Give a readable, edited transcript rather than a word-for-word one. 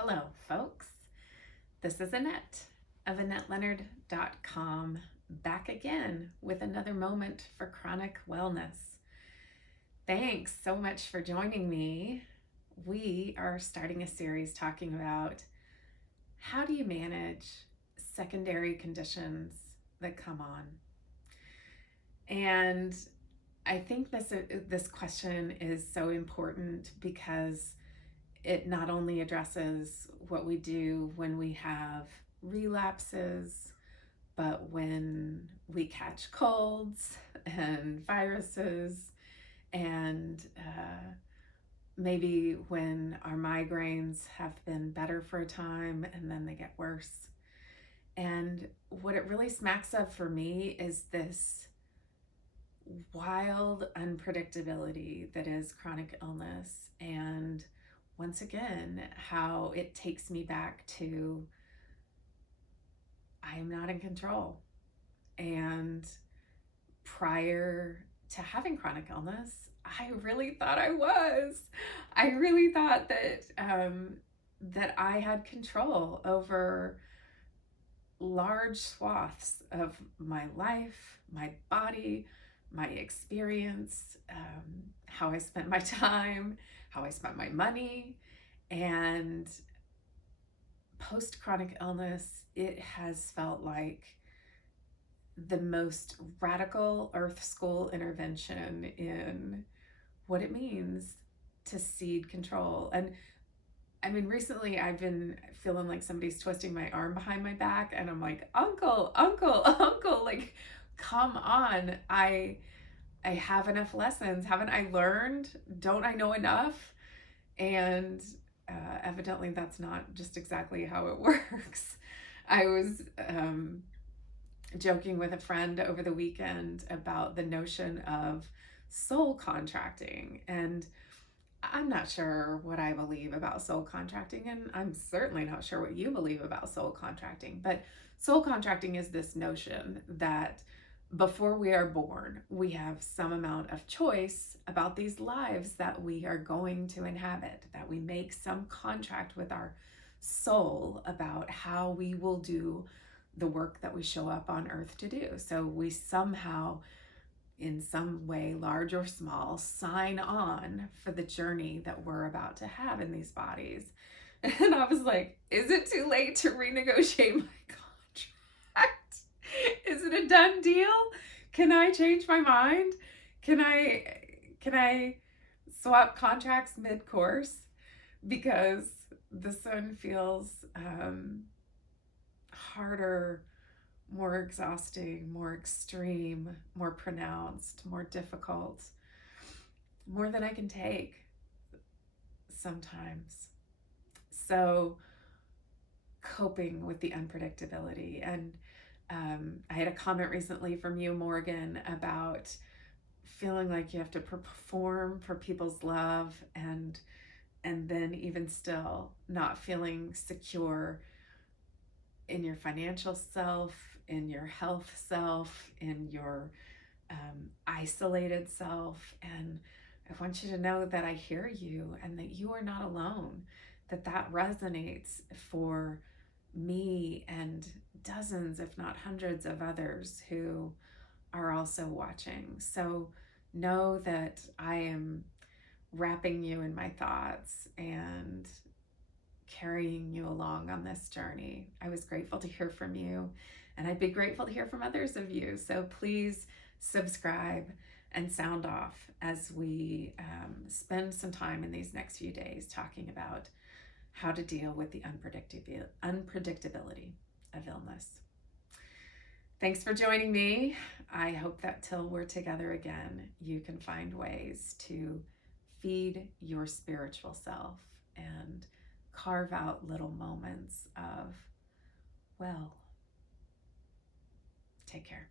Hello, folks. This is Annette of AnnetteLeonard.com, back again with another moment for chronic wellness. Thanks so much for joining me. We are starting a series talking about how do you manage secondary conditions that come on. And I think this question is so important because it not only addresses what we do when we have relapses, but when we catch colds and viruses, and maybe when our migraines have been better for a time and then they get worse. And what it really smacks of for me is this wild unpredictability that is chronic illness, and once again, how it takes me back to I'm not in control. And prior to having chronic illness, I really thought I was. I really thought that I had control over large swaths of my life, my body, my experience, how I spent my time, how I spent my money. And post-chronic illness, it has felt like the most radical earth school intervention in what it means to cede control. And I mean, recently I've been feeling like somebody's twisting my arm behind my back, and I'm like, uncle, like, come on. I have enough lessons. Haven't I learned? Don't I know enough? And evidently that's not just exactly how it works. I was joking with a friend over the weekend about the notion of soul contracting. And I'm not sure what I believe about soul contracting, and I'm certainly not sure what you believe about soul contracting. But soul contracting is this notion that before we are born, we have some amount of choice about these lives that we are going to inhabit, that we make some contract with our soul about how we will do the work that we show up on earth to do. So we somehow, in some way, large or small, sign on for the journey that we're about to have in these bodies. And I was like, is it too late to renegotiate my contract? Is it a done deal? Can I change my mind? Can I swap contracts mid-course? Because this one feels harder, more exhausting, more extreme, more pronounced, more difficult, more than I can take sometimes. So coping with the unpredictability. And I had a comment recently from you, Morgan, about feeling like you have to perform for people's love, and then even still not feeling secure in your financial self, in your health self, in your isolated self. And I want you to know that I hear you and that you are not alone, that resonates for me and dozens, if not hundreds of others who are also watching. So know that I am wrapping you in my thoughts and carrying you along on this journey. I was grateful to hear from you, and I'd be grateful to hear from others of you. So please subscribe and sound off as we spend some time in these next few days talking about how to deal with the unpredictability of illness. Thanks for joining me. I hope that till we're together again, you can find ways to feed your spiritual self and carve out little moments of, well, take care.